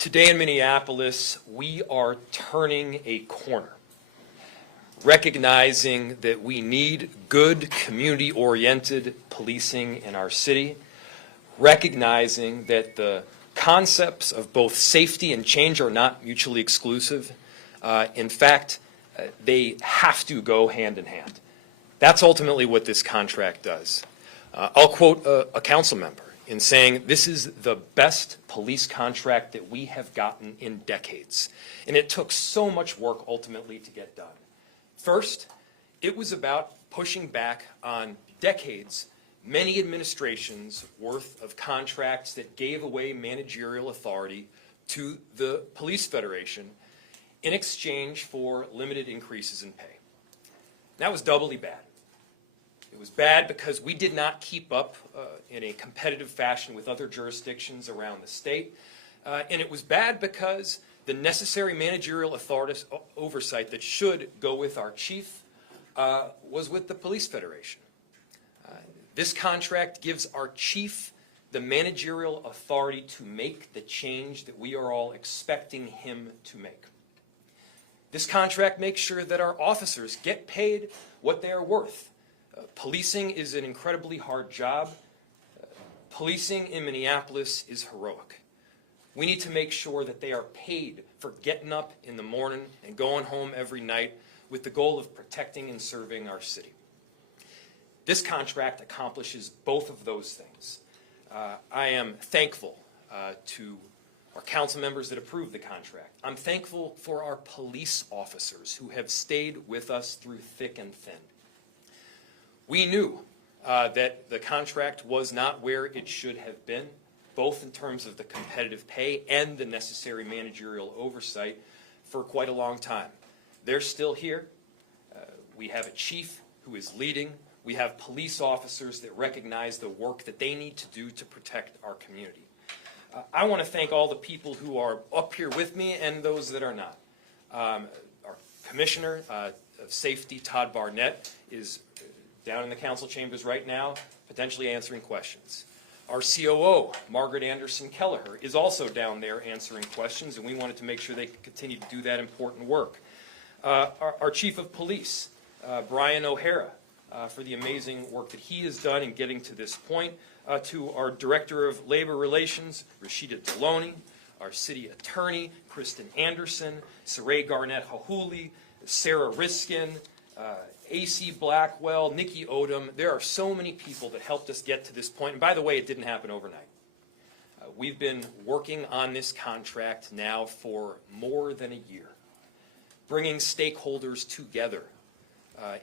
Today in Minneapolis, we are turning a corner, recognizing that we need good community-oriented policing in our city, recognizing that the concepts of both safety and change are not mutually exclusive. In fact, they have to go hand in hand. That's ultimately what this contract does. I'll quote a council member in saying, "This is the best police contract that we have gotten in decades." And it took so much work ultimately to get done. First, it was about pushing back on decades, many administrations worth of contracts that gave away managerial authority to the Police Federation in exchange for limited increases in pay. That was doubly bad. It was bad because we did not keep up in a competitive fashion with other jurisdictions around the state. And it was bad because the necessary managerial authority oversight that should go with our chief was with the Police Federation. This contract gives our chief the managerial authority to make the change that we are all expecting him to make. This contract makes sure that our officers get paid what they are worth. Policing is an incredibly hard job. Policing in Minneapolis is heroic. We need to make sure that they are paid for getting up in the morning and going home every night with the goal of protecting and serving our city. This contract accomplishes both of those things. I am thankful to our council members that approved the contract. I'm thankful for our police officers who have stayed with us through thick and thin. We knew that the contract was not where it should have been, both in terms of the competitive pay and the necessary managerial oversight for quite a long time. They're still here. We have a chief who is leading. We have police officers that recognize the work that they need to do to protect our community. I want to thank all the people who are up here with me and those that are not. Our Commissioner of Safety, Todd Barnett, is down in the council chambers right now, potentially answering questions. Our COO, Margaret Anderson Kelleher, is also down there answering questions, and we wanted to make sure they could continue to do that important work. Our Chief of Police, Brian O'Hara, for the amazing work that he has done in getting to this point, to our Director of Labor Relations, Rashida Deloney, our City Attorney, Kristen Anderson, Saray Garnett-Hahuli, Sarah Riskin, A.C. Blackwell, Nikki Odom. There are so many people that helped us get to this point. And by the way, it didn't happen overnight. We've been working on this contract now for more than a year, bringing stakeholders together,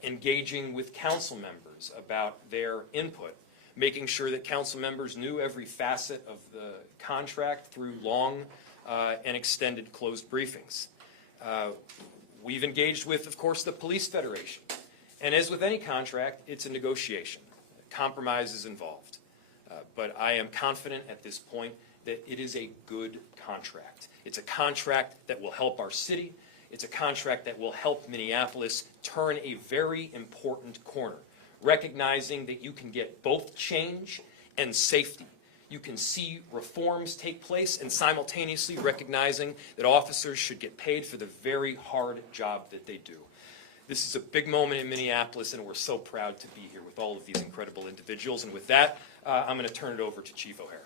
engaging with council members about their input, making sure that council members knew every facet of the contract through long and extended closed briefings. We've engaged with, of course, the Police Federation. And as with any contract, it's a negotiation. Compromise is involved. But I am confident at this point that it is a good contract. It's a contract that will help our city. It's a contract that will help Minneapolis turn a very important corner, recognizing that you can get both change and safety. You can see reforms take place and simultaneously recognizing that officers should get paid for the very hard job that they do. This is a big moment in Minneapolis, and we're so proud to be here with all of these incredible individuals. And with that, I'm going to turn it over to Chief O'Hara.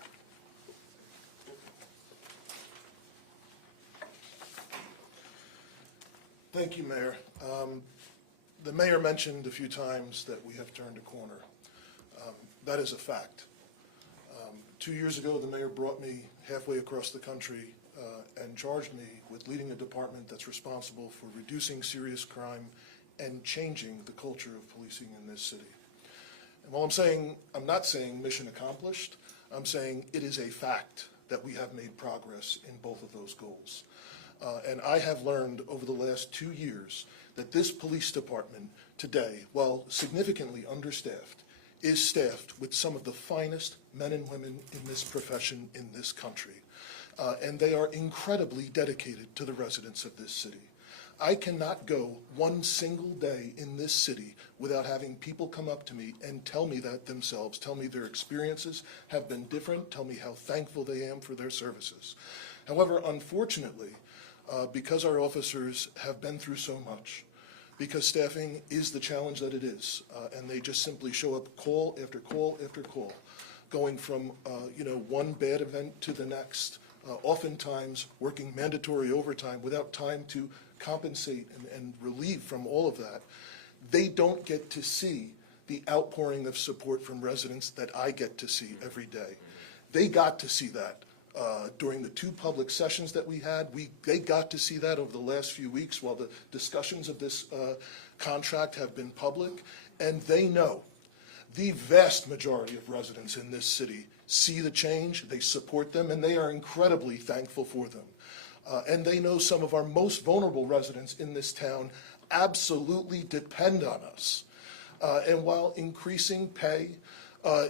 Thank you, Mayor. The Mayor mentioned a few times that we have turned a corner. That is a fact. 2 years ago, the Mayor brought me halfway across the country and charged me with leading a department that's responsible for reducing serious crime and changing the culture of policing in this city. And while I'm not saying mission accomplished, I'm saying it is a fact that we have made progress in both of those goals. And I have learned over the last 2 years that this police department today, while significantly understaffed, is staffed with some of the finest men and women in this profession in this country. And they are incredibly dedicated to the residents of this city. I cannot go one single day in this city without having people come up to me and tell me that themselves, tell me their experiences have been different, tell me how thankful they am for their services. However, unfortunately, because our officers have been through so much, because staffing is the challenge that it is, and they just simply show up call after call after call, going from, one bad event to the next, oftentimes working mandatory overtime without time to compensate and relieve from all of that. They don't get to see the outpouring of support from residents that I get to see every day. They got to see that during the 2 public sessions that we had. They got to see that over the last few weeks while the discussions of this contract have been public, and they know the vast majority of residents in this city see the change, they support them, and they are incredibly thankful for them. And they know some of our most vulnerable residents in this town absolutely depend on us. And while increasing pay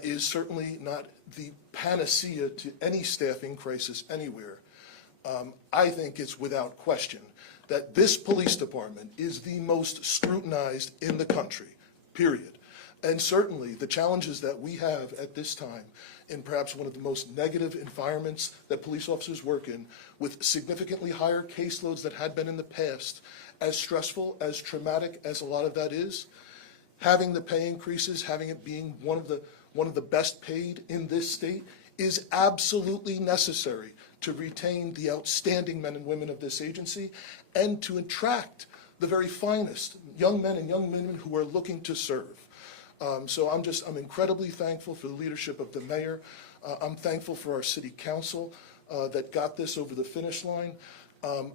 is certainly not the panacea to any staffing crisis anywhere, I think it's without question that this police department is the most scrutinized in the country, period. And certainly the challenges that we have at this time in perhaps one of the most negative environments that police officers work in, with significantly higher caseloads that had been in the past, as stressful, as traumatic as a lot of that is, having the pay increases, having it being one of the best paid in this state is absolutely necessary to retain the outstanding men and women of this agency and to attract the very finest young men and young women who are looking to serve. So I'm incredibly thankful for the leadership of the mayor. I'm thankful for our city council that got this over the finish line.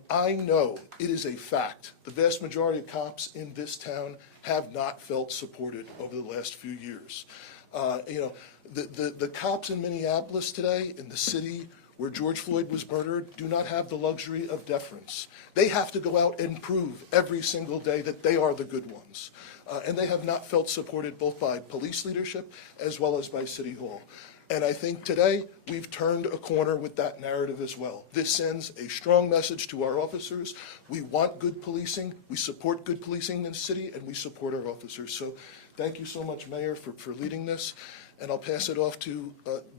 I know it is a fact. The vast majority of cops in this town have not felt supported over the last few years. The cops in Minneapolis today, in the city where George Floyd was murdered, do not have the luxury of deference. They have to go out and prove every single day that they are the good ones. And they have not felt supported both by police leadership as well as by City Hall. And I think today we've turned a corner with that narrative as well. This sends a strong message to our officers. We want good policing, we support good policing in the city, and we support our officers. So thank you so much, Mayor, for leading this. And I'll pass it off to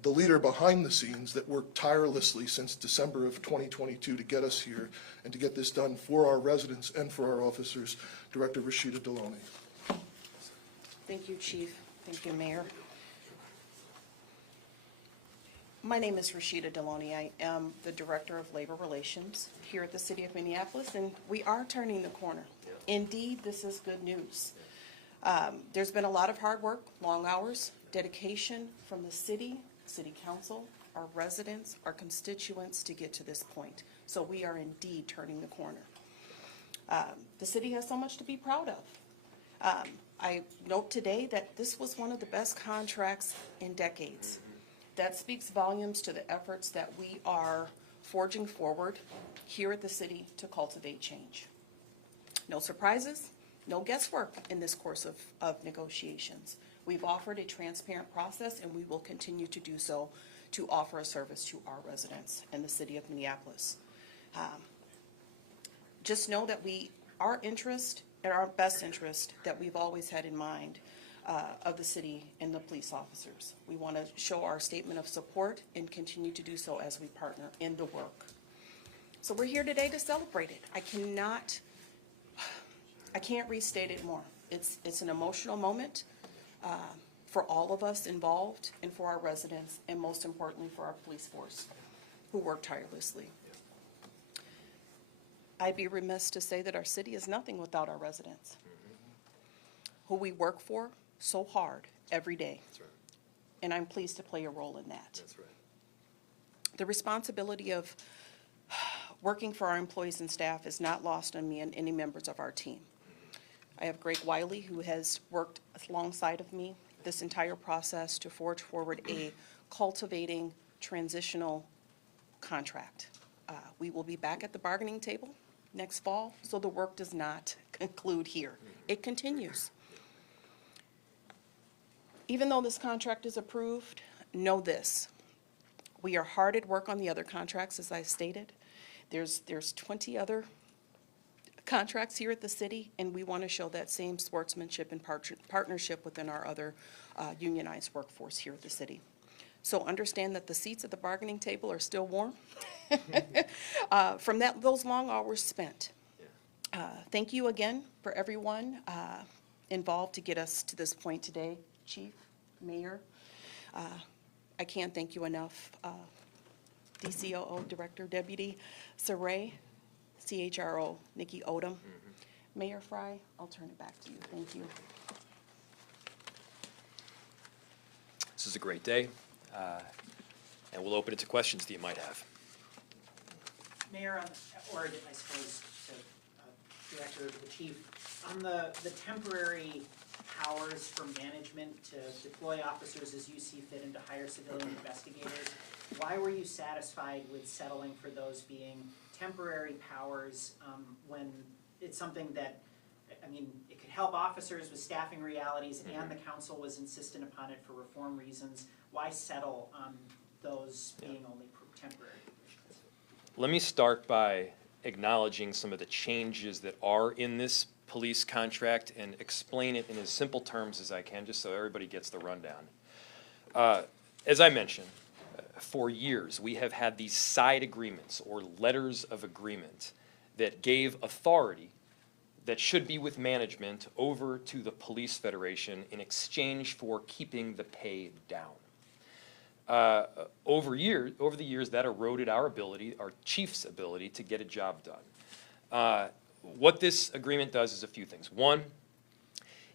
the leader behind the scenes that worked tirelessly since December of 2022 to get us here and to get this done for our residents and for our officers, Director Rashida Deloney. Thank you, Chief. Thank you, Mayor. My name is Rashida Deloney. I am the Director of Labor Relations here at the City of Minneapolis, and we are turning the corner. Indeed, this is good news. There's been a lot of hard work, long hours, dedication from the city council, our residents, our constituents to get to this point. So we are indeed turning the corner. The city has so much to be proud of. I note today that this was one of the best contracts in decades. That speaks volumes to the efforts that we are forging forward here at the city to cultivate change. No surprises, no guesswork in this course of negotiations. We've offered a transparent process, and we will continue to do so to offer a service to our residents in the city of Minneapolis. Just know that our interest and our best interest that we've always had in mind of the city and the police officers. We want to show our statement of support and continue to do so as we partner in the work. So we're here today to celebrate it. I can't restate it more. It's an emotional moment for all of us involved and for our residents, and most importantly for our police force who work tirelessly. I'd be remiss to say that our city is nothing without our residents, who we work for so hard every day. That's right. And I'm pleased to play a role in that. That's right. The responsibility of working for our employees and staff is not lost on me and any members of our team. I have Greg Wiley, who has worked alongside of me this entire process to forge forward a cultivating transitional contract. We will be back at the bargaining table next fall, so the work does not conclude here. It continues. Even though this contract is approved, know this. We are hard at work on the other contracts, as I stated. There's 20 other contracts here at the city, and we want to show that same sportsmanship and partnership within our other unionized workforce here at the city. So understand that the seats at the bargaining table are still warm from those long hours spent. Thank you again for everyone involved to get us to this point today, Chief, Mayor. I can't thank you enough. DCOO, Director, Deputy, Frey, CHRO, Nikki Odom. Mayor Frey, I'll turn it back to you. Thank you. This is a great day, and we'll open it to questions that you might have. Mayor, or I suppose to Director or the Chief, on the temporary powers for management to deploy officers as you see fit and to hire civilian investigators, why were you satisfied with settling for those being temporary powers when it's something that, I mean, it could help officers with staffing realities and the council was insistent upon it for reform reasons? Why settle on those being only temporary? Let me start by acknowledging some of the changes that are in this police contract and explain it in as simple terms as I can, just so everybody gets the rundown. As I mentioned, for years, we have had these side agreements or letters of agreement that gave authority that should be with management over to the Police Federation in exchange for keeping the pay down. Over the years, that eroded our ability, our chief's ability, to get a job done. What this agreement does is a few things. One,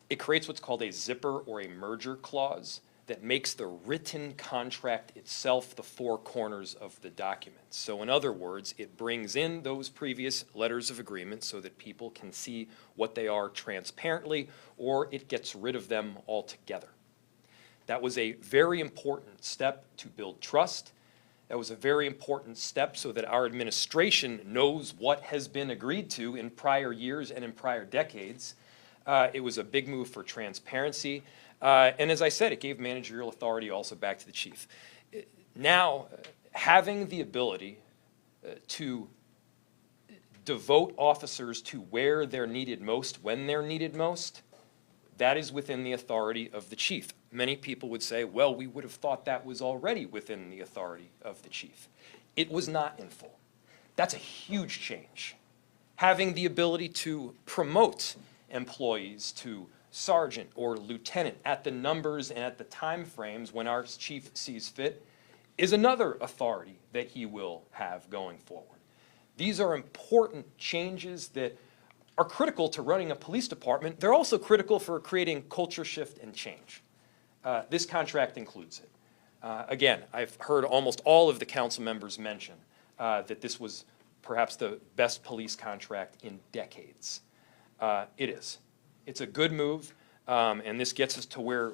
it creates what's called a zipper or a merger clause that makes the written contract itself the four corners of the document. So in other words, it brings in those previous letters of agreement so that people can see what they are transparently, or it gets rid of them altogether. That was a very important step to build trust. That was a very important step so that our administration knows what has been agreed to in prior years and in prior decades. It was a big move for transparency. And as I said, it gave managerial authority also back to the chief. Now, having the ability to devote officers to where they're needed most, when they're needed most, that is within the authority of the chief. Many people would say, well, we would have thought that was already within the authority of the chief. It was not in full. That's a huge change. Having the ability to promote employees to sergeant or lieutenant at the numbers and at the time frames when our chief sees fit is another authority that he will have going forward. These are important changes that are critical to running a police department. They're also critical for creating culture shift and change. This contract includes it. Again, I've heard almost all of the council members mention that this was perhaps the best police contract in decades. It is. It's a good move, and this gets us to where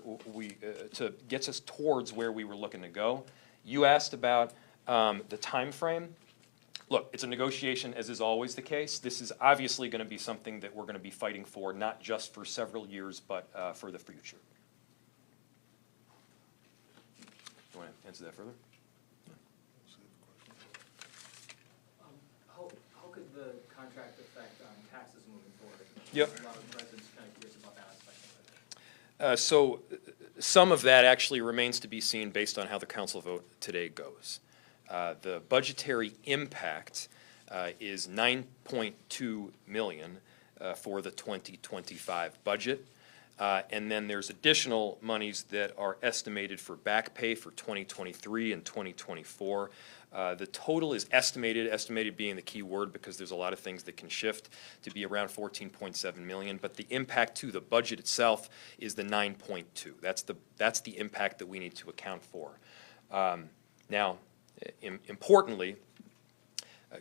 gets us towards where we were looking to go. You asked about the time frame. Look, it's a negotiation, as is always the case. This is obviously going to be something that we're going to be fighting for, not just for several years, but for the future. You want to answer that further? How could the contract affect taxes moving forward? Yep. A lot of residents kind of curious about that aspect of it. So some of that actually remains to be seen based on how the council vote today goes. The budgetary impact is $9.2 million for the 2025 budget. And then there's additional monies that are estimated for back pay for 2023 and 2024. The total is estimated being the key word because there's a lot of things that can shift, to be around 14.7 million, but the impact to the budget itself is the 9.2. That's the impact that we need to account for. Now, importantly,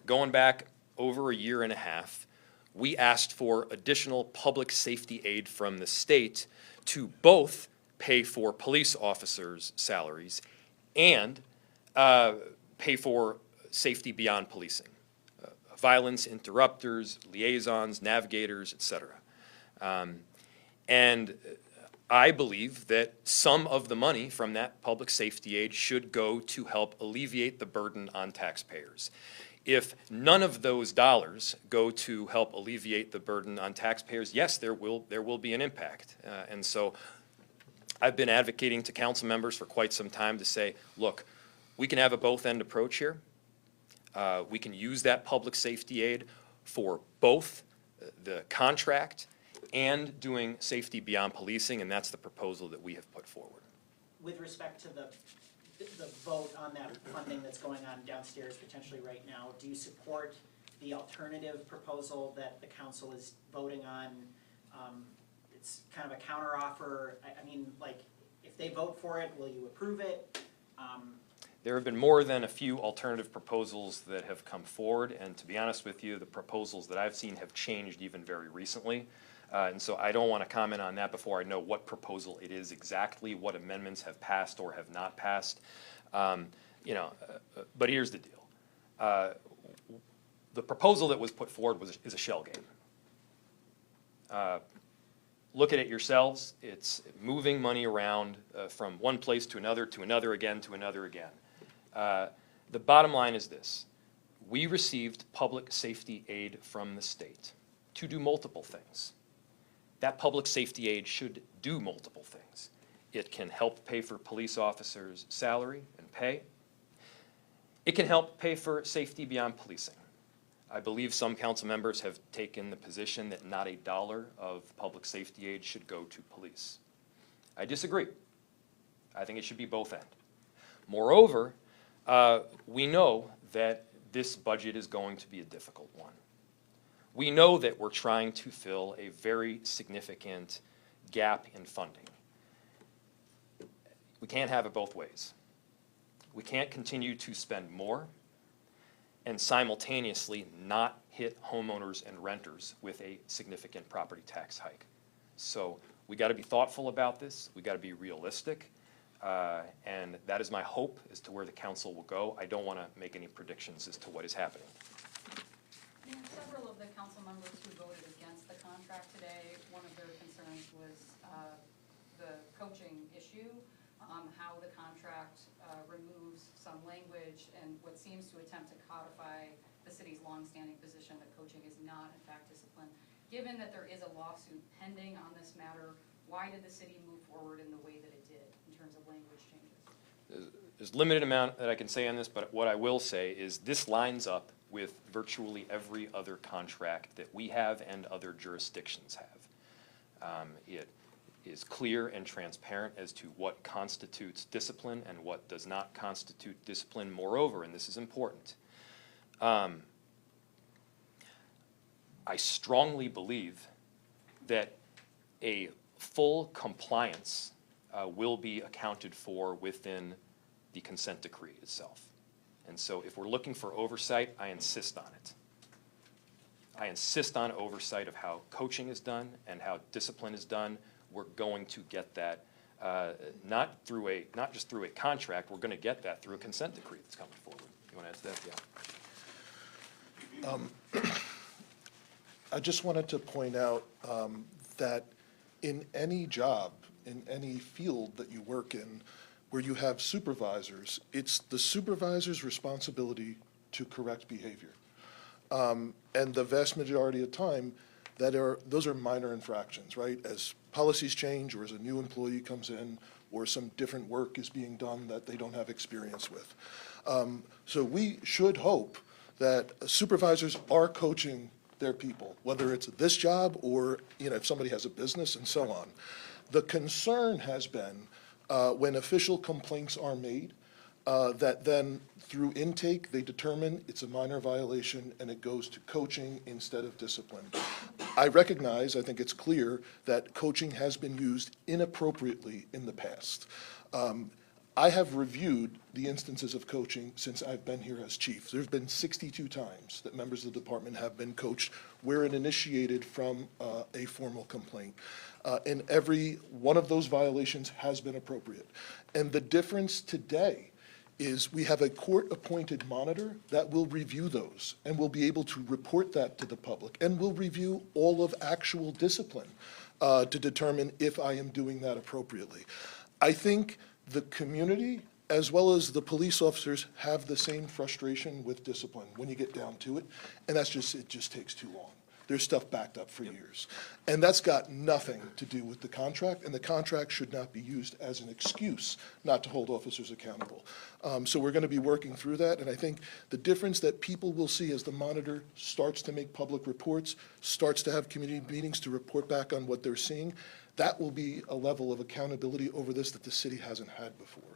going back over a year and a half, we asked for additional public safety aid from the state to both pay for police officers' salaries and pay for safety beyond policing, violence interrupters, liaisons, navigators, etc. And I believe that some of the money from that public safety aid should go to help alleviate the burden on taxpayers. If none of those dollars go to help alleviate the burden on taxpayers, yes, there will be an impact. And so I've been advocating to council members for quite some time to say, look, we can have a both-end approach here. We can use that public safety aid for both the contract and doing safety beyond policing, and that's the proposal that we have put forward. With respect to the vote on that funding that's going on downstairs potentially right now, do you support the alternative proposal that the council is voting on? It's kind of a counteroffer. I mean, like, if they vote for it, will you approve it? There have been more than a few alternative proposals that have come forward, and to be honest with you, the proposals that I've seen have changed even very recently. And so I don't want to comment on that before I know what proposal it is exactly, what amendments have passed or have not passed. But here's the deal. The proposal that was put forward is a shell game. Look at it yourselves. It's moving money around from one place to another again, to another again. The bottom line is this. We received public safety aid from the state to do multiple things. That public safety aid should do multiple things. It can help pay for police officers' salary and pay. It can help pay for safety beyond policing. I believe some council members have taken the position that not a dollar of public safety aid should go to police. I disagree. I think it should be both end. Moreover, we know that this budget is going to be a difficult one. We know that we're trying to fill a very significant gap in funding. We can't have it both ways. We can't continue to spend more and simultaneously not hit homeowners and renters with a significant property tax hike. So we got to be thoughtful about this. We got to be realistic. And that is my hope as to where the council will go. I don't want to make any predictions as to what is happening. Several of the council members who voted against the contract today, one of their concerns was the coaching issue, how the contract removes some language and what seems to attempt to codify the city's longstanding position that coaching is not in fact discipline. Given that there is a lawsuit pending on this matter, why did the city move forward in the way that it did in terms of language changes? There's limited amount that I can say on this, but what I will say is this lines up with virtually every other contract that we have and other jurisdictions have. It is clear and transparent as to what constitutes discipline and what does not constitute discipline. Moreover, and this is important, I strongly believe that a full compliance will be accounted for within the consent decree itself. And so if we're looking for oversight, I insist on it. I insist on oversight of how coaching is done and how discipline is done. We're going to get that, not just through a contract, we're going to get that through a consent decree that's coming forward. You want to add to that? Yeah. I just wanted to point out that in any job, in any field that you work in, where you have supervisors, it's the supervisor's responsibility to correct behavior. And the vast majority of time, those are minor infractions, right? As policies change, or as a new employee comes in, or some different work is being done that they don't have experience with. So we should hope that supervisors are coaching their people, whether it's this job or if somebody has a business and so on. The concern has been when official complaints are made, that then through intake, they determine it's a minor violation and it goes to coaching instead of discipline. I think it's clear that coaching has been used inappropriately in the past. I have reviewed the instances of coaching since I've been here as chief. There's been 62 times that members of the department have been coached where it initiated from a formal complaint. And every one of those violations has been appropriate. And the difference today is we have a court-appointed monitor that will review those and will be able to report that to the public and will review all of actual discipline to determine if I am doing that appropriately. I think the community as well as the police officers have the same frustration with discipline when you get down to it, and it just takes too long. there's stuff backed up for years. And that's got nothing to do with the contract, and the contract should not be used as an excuse not to hold officers accountable. So we're going to be working through that, and I think the difference that people will see as the monitor starts to make public reports, starts to have community meetings to report back on what they're seeing, that will be a level of accountability over this that the city hasn't had before.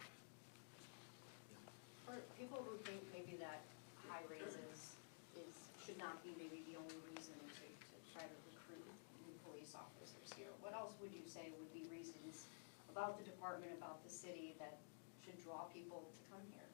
For people who think maybe that high raises should not be maybe the only reason to try to recruit new police officers here, what else would you say would be reasons about the department, about the city, that should draw people to come here?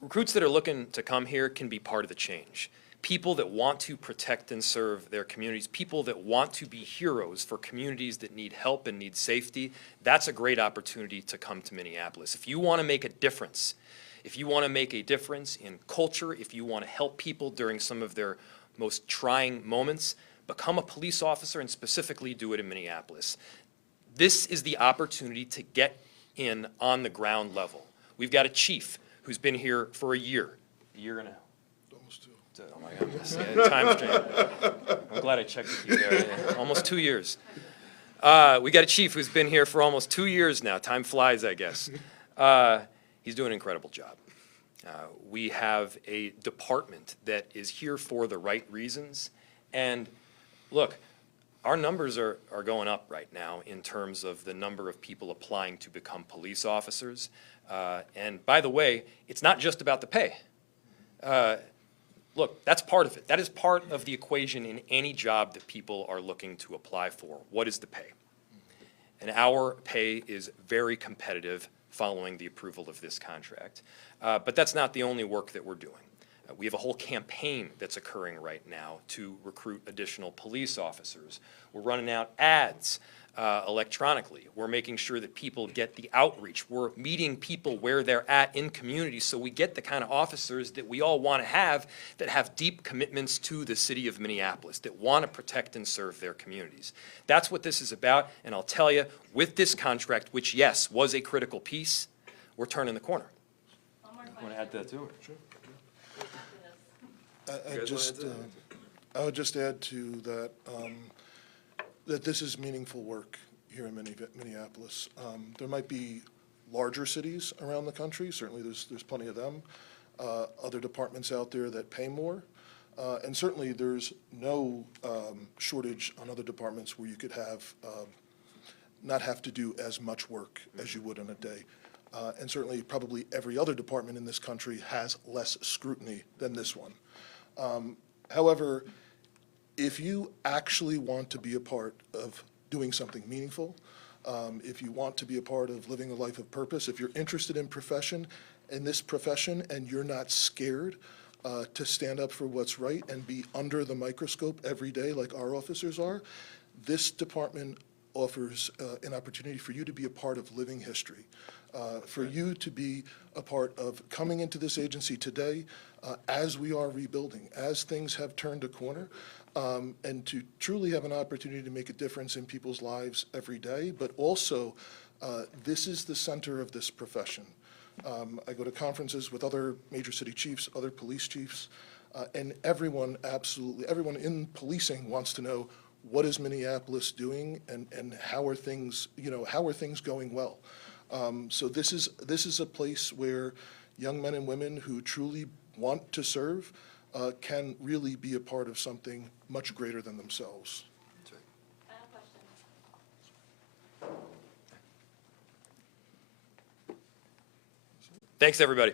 Recruits that are looking to come here can be part of the change. People that want to protect and serve their communities, people that want to be heroes for communities that need help and need safety, that's a great opportunity to come to Minneapolis. If you want to make a difference, if you want to make a difference in culture, if you want to help people during some of their most trying moments, become a police officer and specifically do it in Minneapolis. This is the opportunity to get in on the ground level. We've got a chief who's been here for a year and a half. Almost two. Oh my goodness, yeah, time's changed. I'm glad I checked with you there, yeah. Almost 2 years. We got a chief who's been here for almost 2 years now. Time flies, I guess. He's doing an incredible job. We have a department that is here for the right reasons. And look, our numbers are going up right now in terms of the number of people applying to become police officers. And by the way, it's not just about the pay. Look, that's part of it. That is part of the equation in any job that people are looking to apply for. What is the pay? And our pay is very competitive following the approval of this contract. But that's not the only work that we're doing. We have a whole campaign that's occurring right now to recruit additional police officers. We're running out ads electronically. We're making sure that people get the outreach. We're meeting people where they're at in communities so we get the kind of officers that we all want to have that have deep commitments to the city of Minneapolis, that want to protect and serve their communities. That's what this is about, and I'll tell you, with this contract, which, yes, was a critical piece, we're turning the corner. One more Want question. to add to that, too? Sure. I would just add to that, that this is meaningful work here in Minneapolis. There might be larger cities around the country, certainly there's plenty of them, other departments out there that pay more, and certainly there's no shortage on other departments where you could have, not have to do as much work as you would in a day. And certainly probably every other department in this country has less scrutiny than this one. However, if you actually want to be a part of doing something meaningful, if you want to be a part of living a life of purpose, if you're interested in this profession, and you're not scared to stand up for what's right and be under the microscope every day like our officers are, this department offers an opportunity for you to be a part of living history, for you to be a part of coming into this agency today as we are rebuilding, as things have turned a corner, and to truly have an opportunity to make a difference in people's lives every day. But also, this is the center of this profession. I go to conferences with other major city chiefs, other police chiefs, and everyone, absolutely, everyone in policing wants to know, what is Minneapolis doing, and how are things, how are things going well? So this is a place where young men and women who truly want to serve can really be a part of something much greater than themselves. Final question. Thanks, everybody.